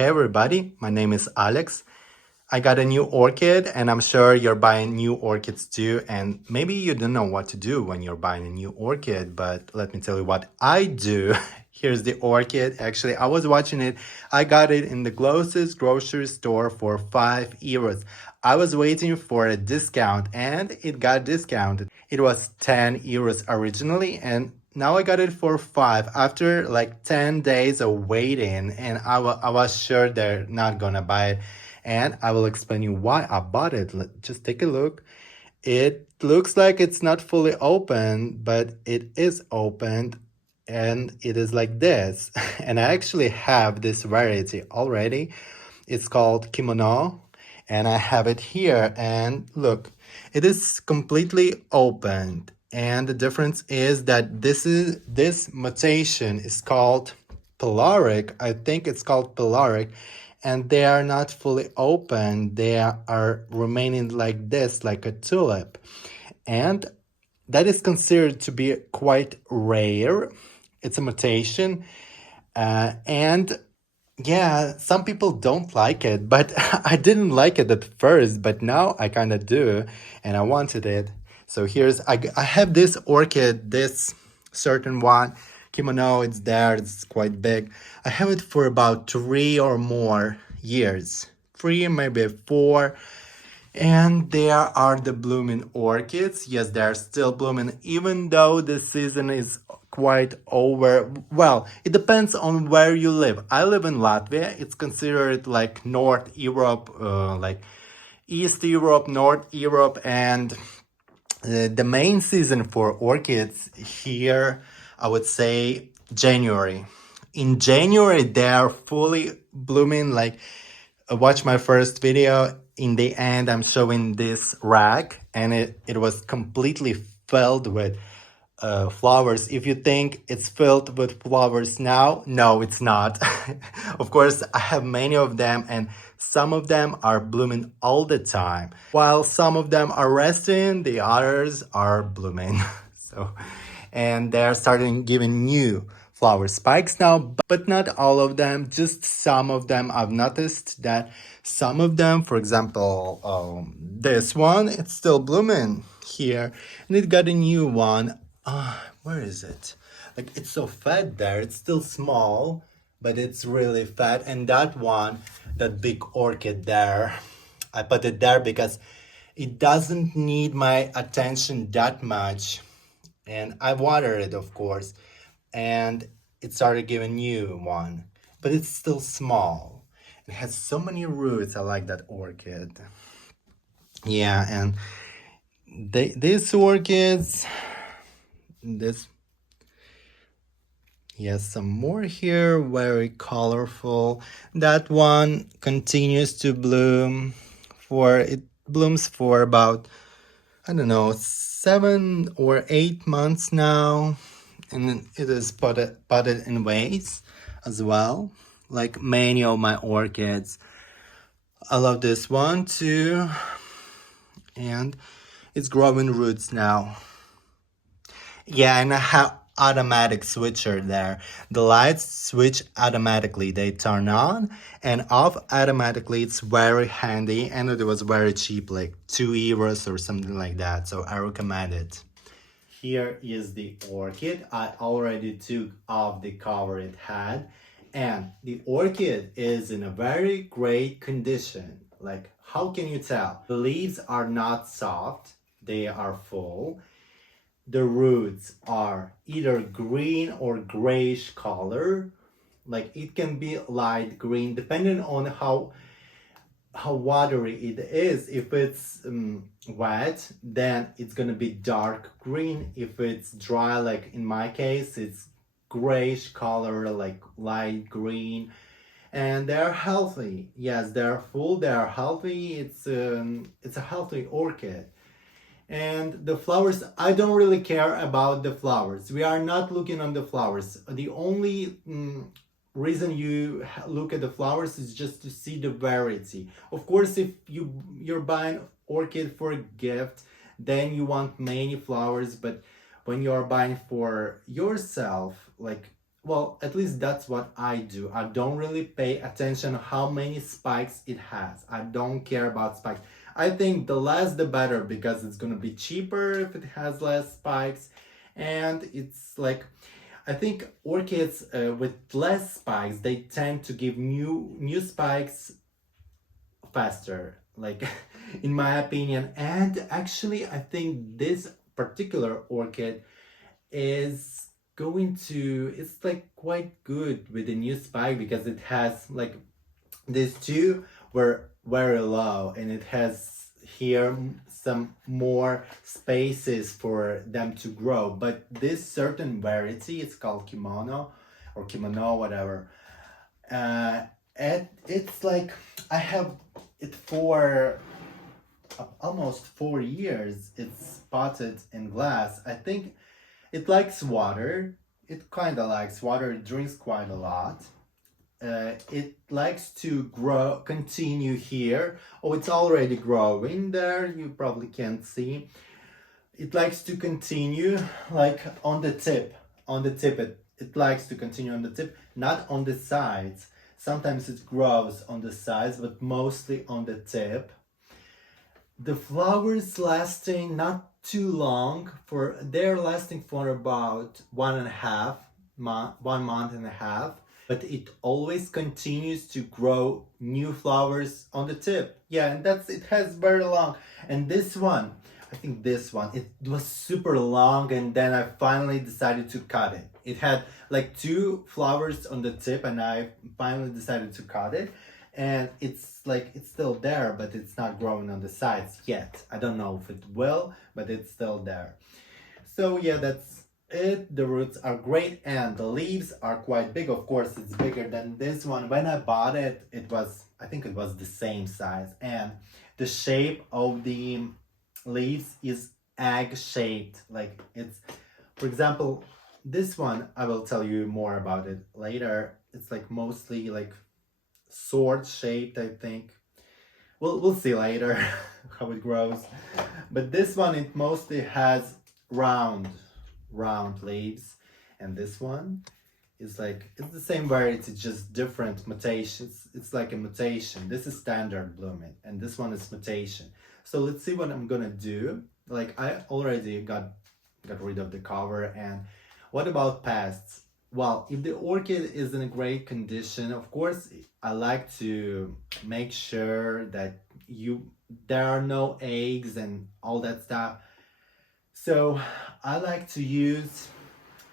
Hey everybody, my name is Alex. I got a new orchid and I'm sure you're buying new orchids too. And maybe you don't know what to do when you're buying a new orchid, but let me tell you what I do. Here's the orchid. Actually, I was watching it. I got it in the closest grocery store for 5 euros. I was waiting for a discount and it got discounted. It was 10 euros originally and now I got it for 5 after like 10 days of waiting, and I was sure they're not gonna buy it. And I will explain you why I bought it. Just take a look. It looks like it's not fully open, but it is opened and it is like this. And I actually have this variety already. It's called kimono and I have it here. And look, it is completely opened. And the difference is that this mutation is called pyloric. I think it's called pyloric, and they are not fully open. They are remaining like this, like a tulip. And that is considered to be quite rare. It's a mutation. And yeah, some people don't like it, but I didn't like it at first, but now I kind of do, and I wanted it. So I have this orchid, this certain one, kimono, it's there, it's quite big. I have it for about 3 or more years, 3, maybe 4. And there are the blooming orchids. Yes, they're still blooming, even though the season is quite over. Well, it depends on where you live. I live in Latvia. It's considered like North Europe, like East Europe, North Europe, and the main season for orchids here, I would say January. In January, they are fully blooming. Like, watch my first video. In the end, I'm showing this rack, and it was completely filled with flowers. If you think it's filled with flowers now, no, it's not. Of course, I have many of them, and some of them are blooming all the time. While some of them are resting, the others are blooming. So, and they're starting giving new flower spikes now, but not all of them, just some of them. I've noticed that some of them, for example, this one, it's still blooming here, and it got a new one. Where is it? Like, it's so fat there. It's still small, but it's really fat. And that one, that big orchid there, I put it there because it doesn't need my attention that much. And I water it, of course, and it started giving new one, but it's still small. It has so many roots. I like that orchid. Yeah, and these orchids, this, yes, some more here, very colorful. That one continues to bloom it blooms for about, I don't know, 7 or 8 months now. And it is potted in vase as well, like many of my orchids. I love this one too, and it's growing roots now. Yeah, and I have automatic switcher there. The lights switch automatically. They turn on and off automatically. It's very handy, and it was very cheap, like 2 euros or something like that. So I recommend it. Here is the orchid. I already took off the cover it had, and the orchid is in a very great condition. Like, how can you tell? The leaves are not soft, they are full. The roots are either green or grayish color. Like, it can be light green depending on how watery it is. If it's wet, then it's gonna be dark green. If it's dry, like in my case, it's grayish color, like light green. And they're healthy. Yes, they're full, they're healthy. It's a healthy orchid. And the flowers, I don't really care about the flowers. We are not looking on the flowers. The only reason you look at the flowers is just to see the variety. Of course, if you're buying orchid for a gift, then you want many flowers. But when you are buying for yourself, like well, at least that's what I do. I don't really pay attention how many spikes it has. I don't care about spikes. I think the less the better because it's gonna be cheaper if it has less spikes. And it's like, I think orchids with less spikes, they tend to give new spikes faster, like in my opinion. And actually, I think this particular orchid is going to, it's like quite good with the new spike because it has like these two were very low and it has here some more spaces for them to grow. But this certain variety, it's called kimono or kimono, whatever. Uh, it's like I have it for almost 4 years. It's potted in glass. I think it likes water. It kind of likes water. It drinks quite a lot. It likes to grow, continue here. Oh, it's already growing there. You probably can't see. It likes to continue like on the tip. On the tip, it likes to continue on the tip, not on the sides. Sometimes it grows on the sides, but mostly on the tip. The flowers lasting not too long, for they're lasting for about 1 month and a half, but it always continues to grow new flowers on the tip. Yeah, and that's it has very long. And this one, I think this one, it was super long, and then I finally decided to cut it. It had like two flowers on the tip, and I finally decided to cut it. And it's like it's still there, but it's not growing on the sides yet. I don't know if it will, but it's still there. So yeah, that's it. The roots are great and the leaves are quite big. Of course, it's bigger than this one. When I bought it, I think it was the same size. And the shape of the leaves is egg shaped. Like it's, for example, this one, I will tell you more about it later. It's like mostly like sword shaped, I think. We'll see later how it grows. But this one, it mostly has round round leaves, and this one is like it's the same variety, just different mutations. It's like a mutation. This is standard blooming and this one is mutation. So let's see what I'm gonna do. Like I already got rid of the cover. And what about pests? Well, if the orchid is in a great condition, of course I like to make sure that you there are no eggs and all that stuff. So I like to use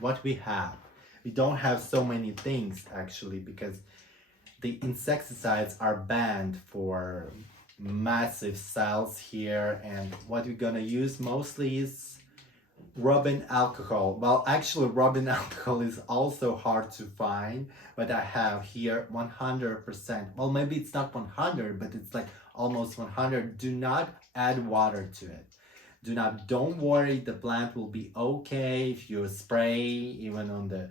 what we have. We don't have so many things actually because the insecticides are banned for massive cells here, and what we're gonna use mostly is rubbing alcohol. Well, actually rubbing alcohol is also hard to find, but I have here 100%. Well, maybe it's not 100, but it's like almost 100. Do not add water to it. Don't worry, the plant will be okay if you spray even on the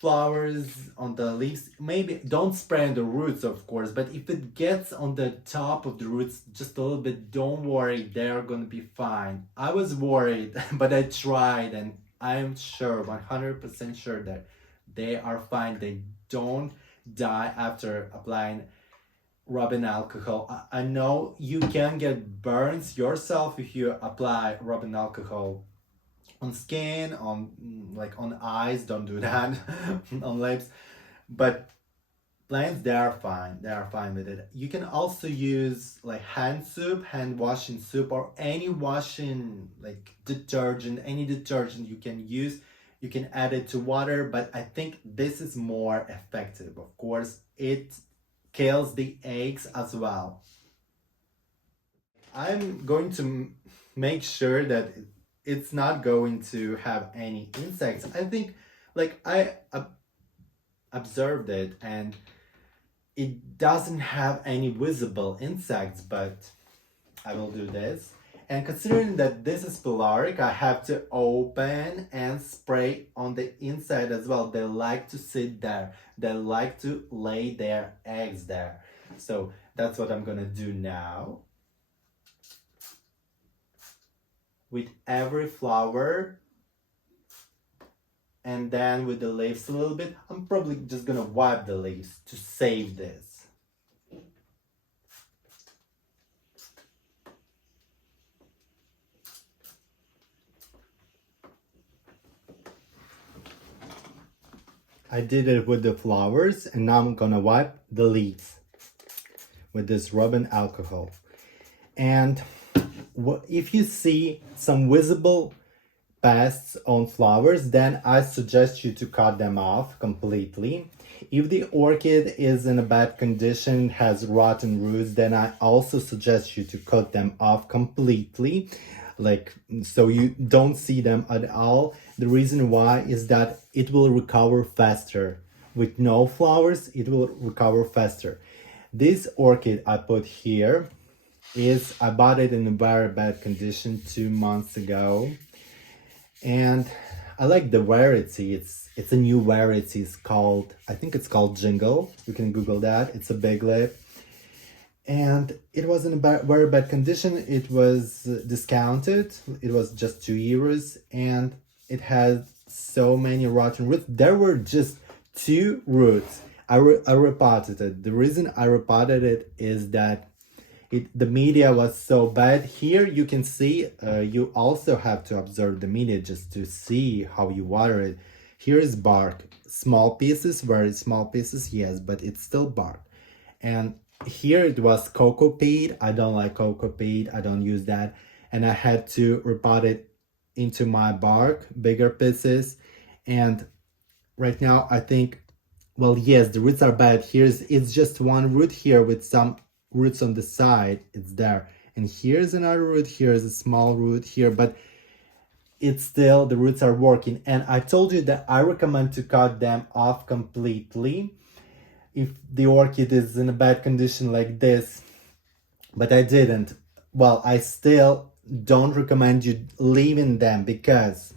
flowers, on the leaves. Maybe don't spray on the roots, of course, but if it gets on the top of the roots just a little bit, don't worry, they're gonna be fine. I was worried, but I tried, and I'm sure, 100% sure that they are fine. They don't die after applying rubbing alcohol. I know you can get burns yourself if you apply rubbing alcohol on skin, on like on eyes. Don't do that on lips. But plants, they are fine. They are fine with it. You can also use like hand soup, hand washing soup, or any washing like detergent, any detergent you can use. You can add it to water, but I think this is more effective. Of course, it kills the eggs as well. I'm going to make sure that it's not going to have any insects. I think like I observed it and it doesn't have any visible insects, but I will do this. And considering that this is pyloric, I have to open and spray on the inside as well. They like to sit there. They like to lay their eggs there. So that's what I'm gonna do now. With every flower, and then with the leaves a little bit. I'm probably just gonna wipe the leaves to save this. I did it with the flowers, and now I'm gonna wipe the leaves with this rubbing alcohol. And if you see some visible pests on flowers, then I suggest you to cut them off completely. If the orchid is in a bad condition, has rotten roots, then I also suggest you to cut them off completely, like so you don't see them at all. The reason why is that it will recover faster. With no flowers, it will recover faster. This orchid I put here I bought it in a very bad condition 2 months ago, and I like the variety. It's a new variety. I think it's called Jingle. You can Google that. It's a big lip, and it was in a very bad condition. It was discounted. It was just €2, and it had so many rotten roots. There were just 2 roots. I repotted it. The reason I repotted it is that the media was so bad. Here you can see, you also have to observe the media just to see how you water it. Here is bark, small pieces, very small pieces, yes, but it's still bark. And here it was coco peat. I don't like coco peat, I don't use that. And I had to repot it into my bark, bigger pieces. And right now I think, well, yes, the roots are bad. It's just one root here with some roots on the side. It's there, and here's another root, here's a small root here, but it's still, the roots are working. And I told you that I recommend to cut them off completely if the orchid is in a bad condition like this, but I didn't. Well, I still don't recommend you leaving them, because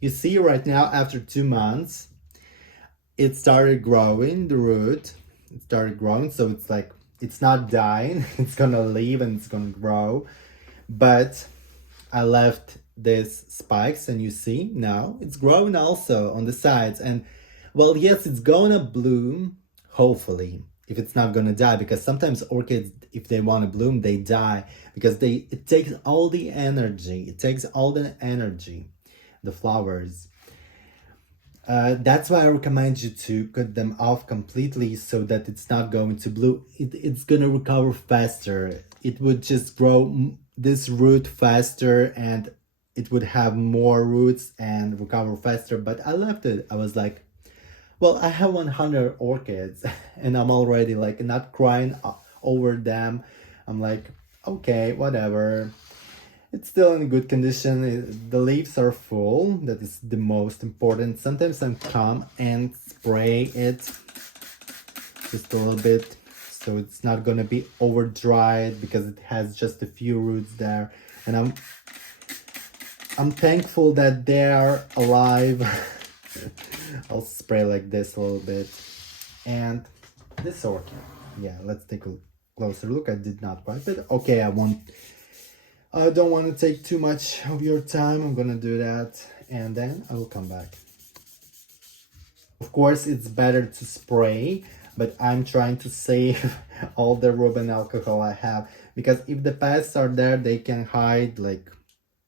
you see right now, after 2 months, it started growing, the root, it started growing, so it's like, it's not dying, it's gonna leave and it's gonna grow. But I left these spikes, and you see now it's growing also on the sides. And well, yes, it's gonna bloom, hopefully, if it's not gonna die, because sometimes orchids, if they want to bloom, they die, because it takes all the energy, the flowers. That's why I recommend you to cut them off completely, so that it's not going to bloom. It's gonna recover faster. It would just grow this root faster, and it would have more roots and recover faster. But I left it. I was like, well, I have 100 orchids and I'm already like not crying over them. I'm like, okay, whatever. It's still in good condition. The leaves are full. That is the most important. Sometimes I come and spray it just a little bit, so it's not gonna be over dried, because it has just a few roots there. And I'm thankful that they are alive. I'll spray like this a little bit. And this orchid, yeah, let's take a closer look. I did not wipe it. Okay, I don't want to take too much of your time. I'm gonna do that, and then I will come back. Of course, it's better to spray, but I'm trying to save all the rubbing alcohol I have, because if the pests are there, they can hide like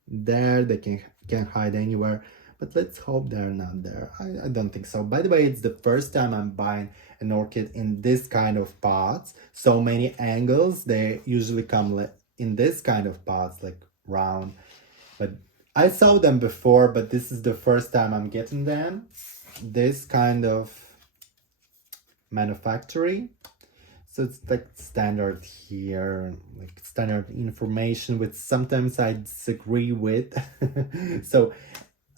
there, they can hide anywhere. But let's hope they're not there. I don't think so. By the way, it's the first time I'm buying an orchid in this kind of pots. So many angles, they usually come in this kind of pots, like round. But I saw them before, but this is the first time I'm getting them. This kind of manufacturing. So it's like standard here, like standard information, which sometimes I disagree with. So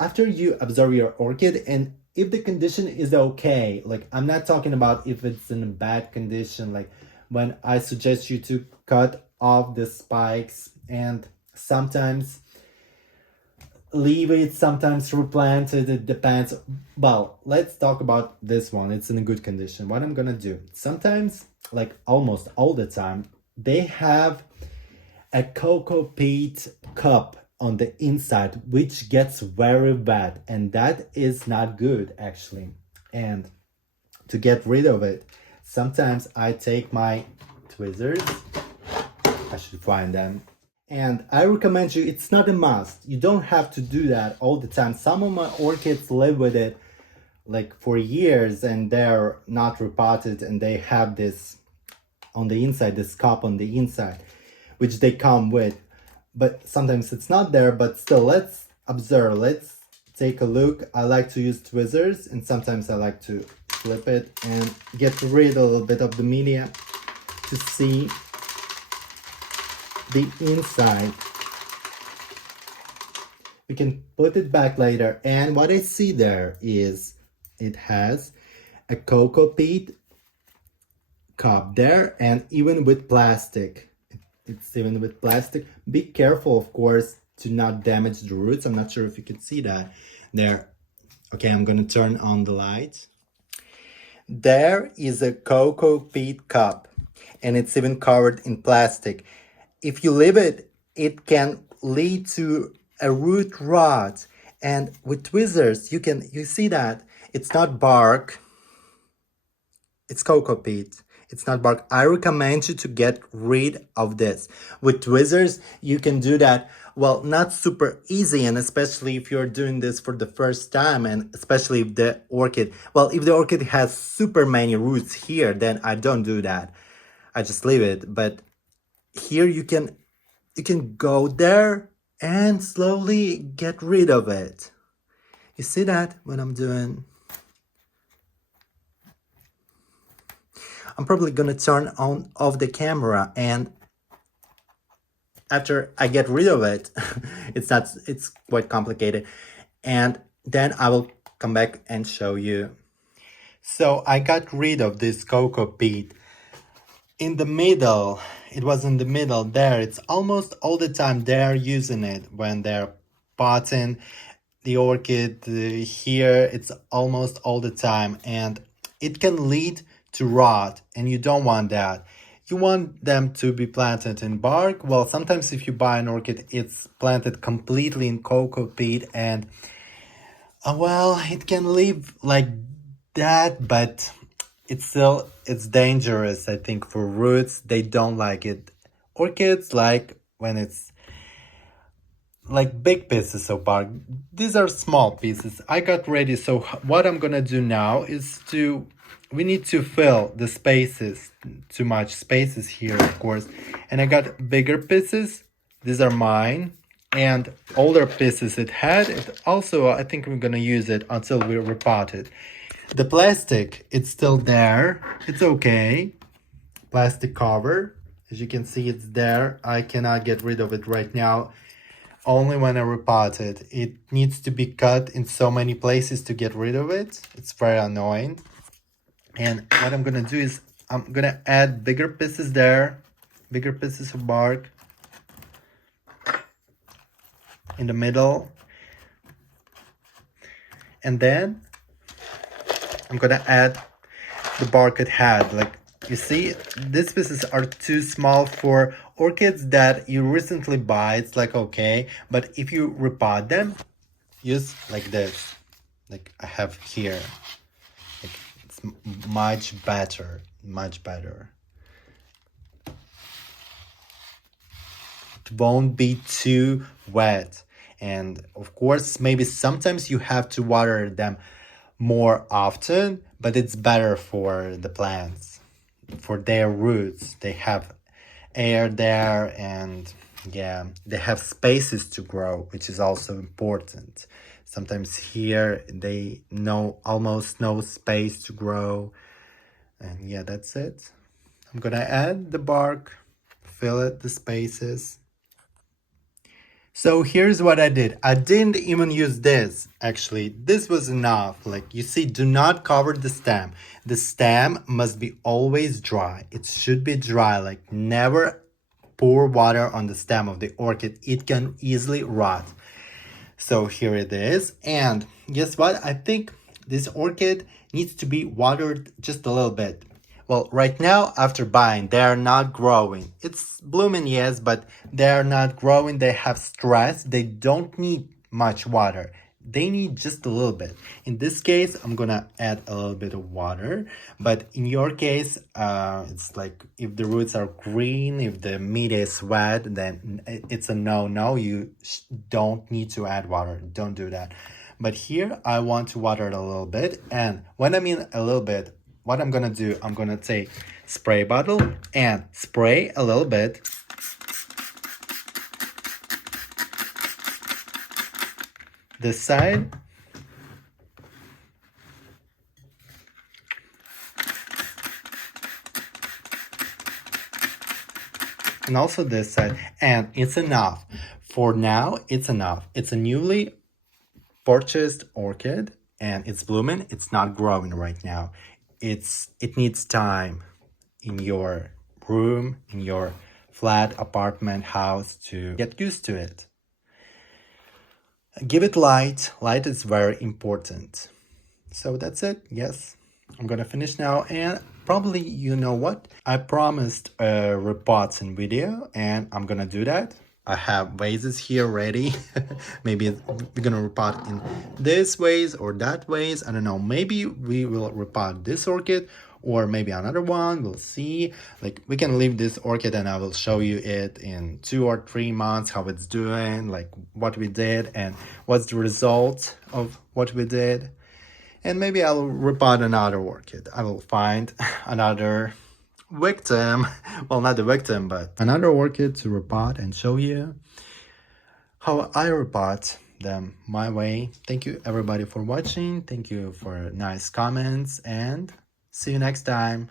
after you observe your orchid, and if the condition is okay, like I'm not talking about if it's in a bad condition, like when I suggest you to cut off the spikes and sometimes leave it, sometimes replant it, it depends. Well, let's talk about this one. It's in a good condition. What I'm gonna do, sometimes, like almost all the time, they have a coco peat cup on the inside, which gets very wet, and that is not good actually. And to get rid of it, sometimes I take my tweezers. I should find them. And I recommend you, it's not a must. You don't have to do that all the time. Some of my orchids live with it like for years and they're not repotted, and they have this on the inside, this cup on the inside, which they come with. But sometimes it's not there, but still, let's observe. Let's take a look. I like to use tweezers, and sometimes I like to flip it and get rid a little bit of the media to see the inside. We can put it back later, and what I see there is it has a coco peat cup there, and even with plastic. It's even with plastic. Be careful, of course, to not damage the roots. I'm not sure if you can see that there. Okay, I'm gonna turn on the light. There is a coco peat cup, and it's even covered in plastic. If you leave it, it can lead to a root rot. And with tweezers, you see that it's not bark, it's coco peat. It's not bark. I recommend you to get rid of this. With tweezers, you can do that. Well, not super easy, and especially if you're doing this for the first time, and especially if the orchid, well, if the orchid has super many roots here, then I don't do that. I just leave it. But here you can go there and slowly get rid of it. You see that what I'm doing? I'm probably gonna turn off the camera, and after I get rid of it, it's quite complicated, and then I will come back and show you. So I got rid of this coco peat. In the middle, it was in the middle there. It's almost all the time they're using it when they're potting the orchid. Here it's almost all the time, and it can lead to rot, and you don't want that. You want them to be planted in bark. Well, sometimes if you buy an orchid, it's planted completely in coco peat, and well, it can live like that, but it's dangerous, I think, for roots. They don't like it. Orchids like when it's like big pieces of bark. These are small pieces. I got ready. So what I'm gonna do now is we need to fill the spaces, too much spaces here, of course. And I got bigger pieces. These are mine. And older pieces it had. It also, I think we're gonna use it until we repot it. The plastic, it's still there. It's okay. Plastic cover. As you can see, it's there. I cannot get rid of it right now. Only when I repot it. It needs to be cut in so many places to get rid of it. It's very annoying. And what I'm gonna do is I'm gonna add bigger pieces there, bigger pieces of bark in the middle. And then I'm gonna add the bark it had. Like, you see, these pieces are too small for orchids that you recently buy. It's like, okay, but if you repot them, use like this, like I have here. Like, it's much better, much better. It won't be too wet. And of course, maybe sometimes you have to water them more often, but it's better for the plants, for their roots. They have air there, and yeah, they have spaces to grow, which is also important. Sometimes here they almost no space to grow. And yeah, that's it. I'm gonna add the bark, fill it, the spaces. So here's what I did. I didn't even use this. Actually, this was enough. Like, you see, do not cover the stem. The stem must be always dry. It should be dry. Like, never pour water on the stem of the orchid. It can easily rot. So here it is. And guess what? I think this orchid needs to be watered just a little bit. Well, right now, after buying, they are not growing. It's blooming, yes, but they are not growing. They have stress. They don't need much water. They need just a little bit. In this case, I'm gonna add a little bit of water. But in your case, it's like if the roots are green, if the meat is wet, then it's a no-no. You don't need to add water. Don't do that. But here, I want to water it a little bit. And when I mean a little bit, what I'm gonna do, I'm gonna take spray bottle and spray a little bit. This side. And also this side. And it's enough. For now, it's enough. It's a newly purchased orchid and it's blooming. It's not growing right now. It needs time in your room, in your flat, apartment, house to get used to it. Give it light. Light is very important. So that's it. Yes, I'm gonna finish now. And probably, you know what? I promised repots in video and I'm gonna do that. I have vases here ready. Maybe we're gonna repot in this vase or that vase. I don't know. Maybe we will repot this orchid or maybe another one. We'll see. Like we can leave this orchid and I will show you it in 2 or 3 months, how it's doing, like what we did and what's the result of what we did. And maybe I'll repot another orchid. I will find another victim, well, not the victim, but another orchid to repot and show you how I repot them my way. Thank you everybody for watching. Thank you for nice comments and see you next time.